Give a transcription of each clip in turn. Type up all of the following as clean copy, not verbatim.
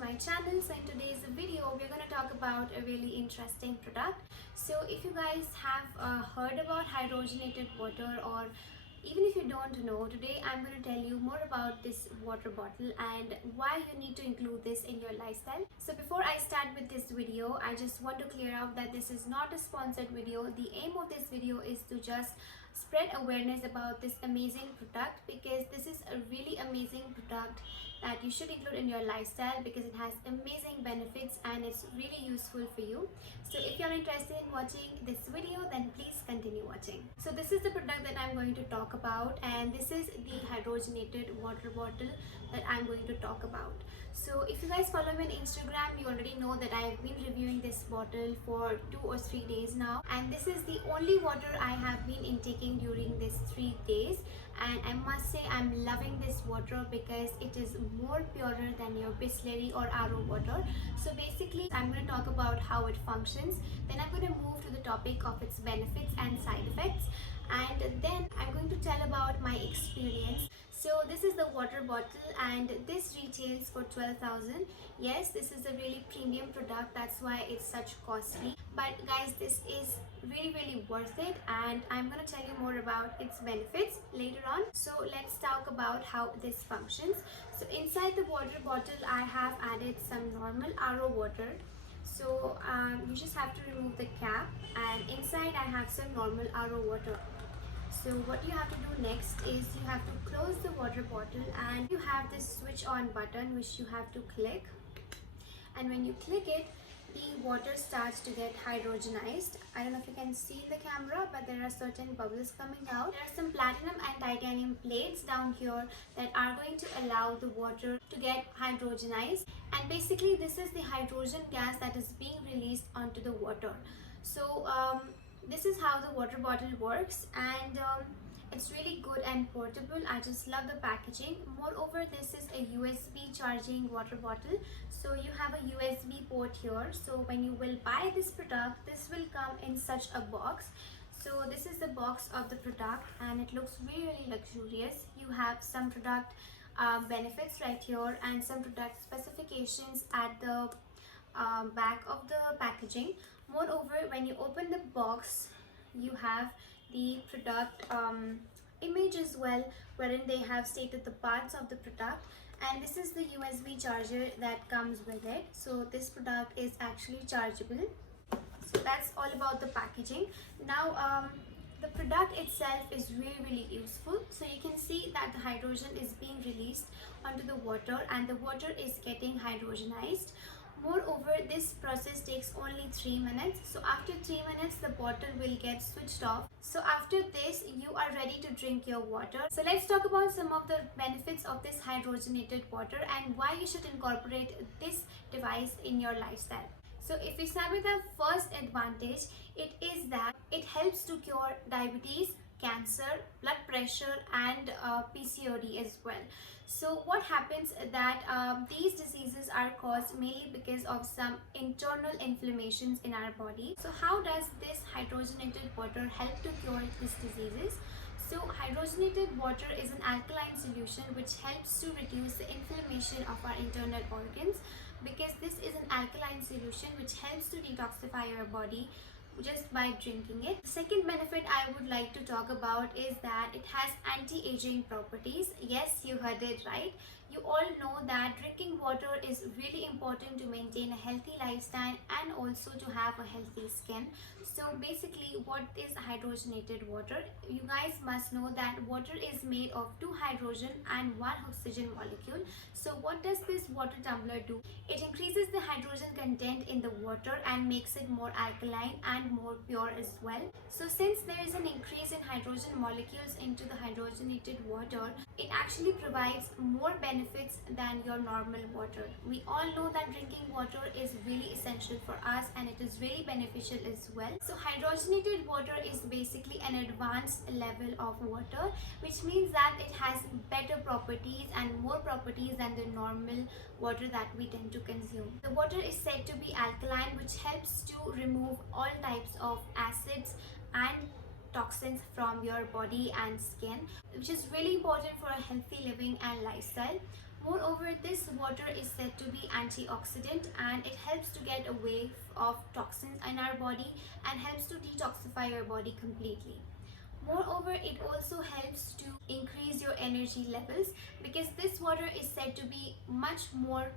my channel. So in today's video we're going to talk about a really interesting product. So if you guys have heard about hydrogenated water, or even if you don't know, today I'm going to tell you more about this water bottle and why you need to include this in your lifestyle. So before I start with this video, I just want to clear out that this is not a sponsored video. The aim of this video is to just spread awareness about this amazing product, because this is a really amazing product that you should include in your lifestyle because it has amazing benefits and it's really useful for you. So if you're interested in watching this video, then please continue watching. So this is the product that I'm going to talk about, and this is the hydrogenated water bottle that I'm going to talk about. So if you guys follow me on Instagram, you already know that I've been reviewing this bottle for 2 or 3 days now, and this is the only water I have been intaking during these 3 days. And I must say I'm loving this water because it is more purer than your Bisleri or RO water. So basically I'm going to talk about how it functions, then I'm going to move to the topic of its benefits and side effects, and then I'm going to tell about my experience. So this is the water bottle and this retails for 12,000. Yes, this is a really premium product, that's why it's such costly. But guys, this is really worth it, and I'm going to tell you more about its benefits later on. So let's talk about how this functions. So inside the water bottle I have added some normal RO water. So you just have to remove the cap, and inside I have some normal RO water. So what you have to do next is you have to close the water bottle, and you have this switch on button which you have to click, and when you click it, the water starts to get hydrogenized. I don't know if you can see in the camera, but there are certain bubbles coming out. There are some platinum and titanium plates down here that are going to allow the water to get hydrogenized, and basically this is the hydrogen gas that is being released onto the water. So this is how the water bottle works, and it's really good and portable. I just love the packaging. Moreover, this is a USB charging water bottle, so you have a USB port here. So when you will buy this product, this will come in such a box. So this is the box of the product, and it looks really luxurious. You have some product benefits right here and some product specifications at the back of the packaging. Moreover, when you open the box, you have the product image as well, wherein they have stated the parts of the product, and this is the USB charger that comes with it. So this product is actually chargeable. So that's all about the packaging. Now the product itself is really useful. So you can see that the hydrogen is being released onto the water, and the water is getting hydrogenized. Moreover, this process takes only 3 minutes. So after 3 minutes, the bottle will get switched off. So after this, you are ready to drink your water. So let's talk about some of the benefits of this hydrogenated water and why you should incorporate this device in your lifestyle. So if we start with the first advantage, it is that it helps to cure diabetes, cancer, blood pressure, and PCOD as well. So what happens that these diseases are caused mainly because of some internal inflammations in our body. So how does this hydrogenated water help to cure these diseases? So hydrogenated water is an alkaline solution which helps to reduce the inflammation of our internal organs, because this is an alkaline solution which helps to detoxify your body just by drinking it. The second benefit I would like to talk about is that it has anti-aging properties. Yes, you heard it right. You all know that drinking water is really important to maintain a healthy lifestyle and also to have a healthy skin. So basically, what is hydrogenated water? You guys must know that water is made of 2 hydrogen and 1 oxygen molecule. So what does this water tumbler do? It increases the hydrogen content in the water and makes it more alkaline and more pure as well. So since there is an increase in hydrogen molecules into the hydrogenated water, it actually provides more benefits than your normal water. We all know that drinking water is really essential for us, and it is really beneficial as well. So hydrogenated water is basically an advanced level of water, which means that it has better properties and more properties than the normal water that we tend to consume. The water is said to be alkaline, which helps to remove all types of acids and toxins from your body and skin, which is really important for a healthy living and lifestyle. Moreover, this water is said to be antioxidant and it helps to get away of toxins in our body and helps to detoxify your body completely. Moreover, it also helps to increase your energy levels because this water is said to be much more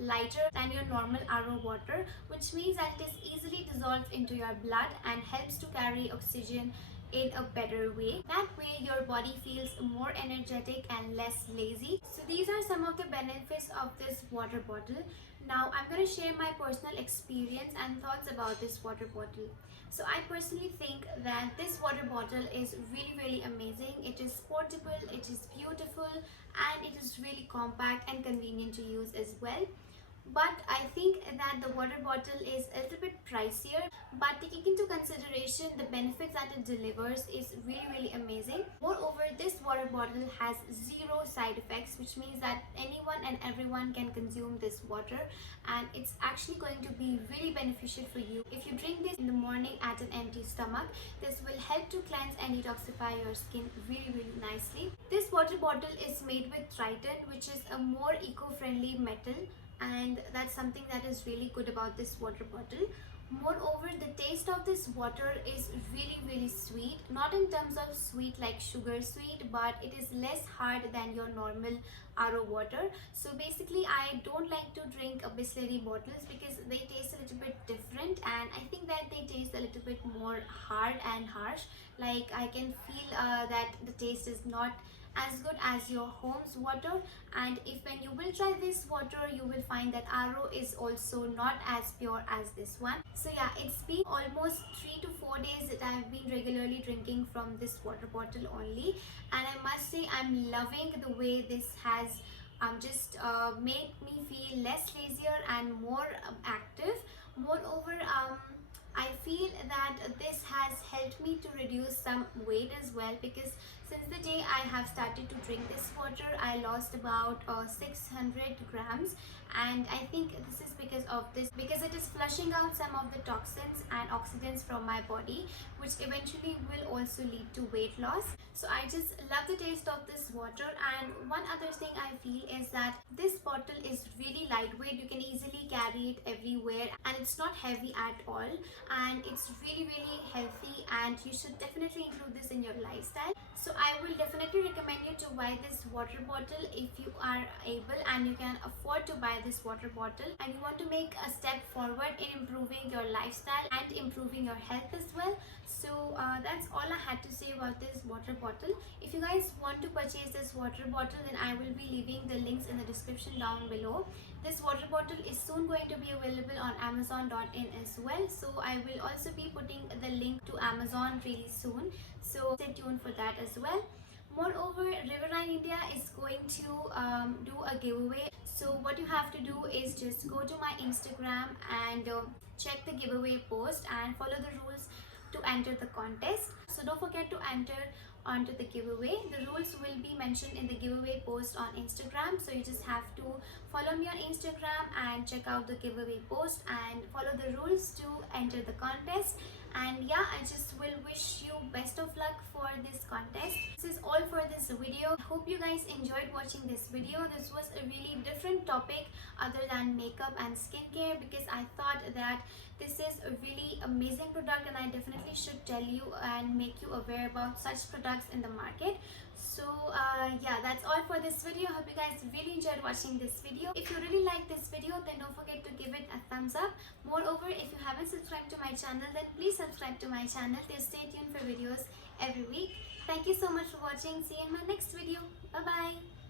lighter than your normal RO water, which means that it is easily dissolved into your blood and helps to carry oxygen in a better way. That way your body feels more energetic and less lazy. So these are some of the benefits of this water bottle. Now I'm going to share my personal experience and thoughts about this water bottle. So I personally think that this water bottle is really amazing. It is portable, it is beautiful, and it is really compact and convenient to use as well. But I think that the water bottle is a little bit pricier, but taking into consideration the benefits that it delivers is really amazing. Moreover, this water bottle has zero side effects, which means that anyone and everyone can consume this water, and it's actually going to be really beneficial for you. If you drink this in the morning at an empty stomach, this will help to cleanse and detoxify your skin really nicely. This water bottle is made with Triton, which is a more eco-friendly metal, and that's something that is really good about this water bottle. Moreover, the taste of this water is really sweet, not in terms of sweet like sugar sweet, but it is less hard than your normal RO water. So basically I don't like to drink a Bisleri bottles because they taste a little bit different, and I think that they taste a little bit more hard and harsh. Like I can feel that the taste is not as good as your home's water, and if when you will try this water, you will find that RO is also not as pure as this one. So yeah, it's been almost 3 to 4 days that I've been regularly drinking from this water bottle only, and I must say I'm loving the way this has just made me feel less lazier and more active. Moreover, I feel that this has helped me to reduce some weight as well, because since the day I have started to drink this water, I lost about 600 grams, and I think this is because of this, because it is flushing out some of the toxins and oxidants from my body, which eventually will also lead to weight loss. So I just love the taste of this water. And one other thing I feel is that this bottle is really lightweight. You can easily carry it everywhere, and it's not heavy at all, and it's really healthy, and you should definitely include this in your lifestyle. So I will definitely recommend you to buy this water bottle if you are able and you can afford to buy this water bottle, and you want to make a step forward in improving your lifestyle and improving your health as well. So that's all I had to say about this water bottle. If you guys want to purchase this water bottle, then I will be leaving the links in the description down below. This water bottle is soon going to be available on amazon.in as well, so I will also be putting the link to Amazon really soon, so stay tuned for that as well. Moreover, Riverine India is going to do a giveaway. So what you have to do is just go to my Instagram and check the giveaway post and follow the rules to enter the contest. So don't forget to enter onto the giveaway. The rules will be mentioned in the giveaway post on Instagram, so you just have to follow me on Instagram and check out the giveaway post and follow the rules to enter the contest. And yeah, I just will wish you best of luck for this contest. This is all for this video. I hope you guys enjoyed watching this video. This was a really different topic other than makeup and skincare, because I thought that this is a really amazing product and I definitely should tell you and make you aware about such products in the market. So yeah, that's all for this video. I hope you guys really enjoyed watching this video. If you really like this video, then don't forget to give it a thumbs up. Moreover, if you haven't subscribed to my channel, then please subscribe to my channel to stay tuned for videos every week. Thank you so much for watching. See you in my next video. Bye bye.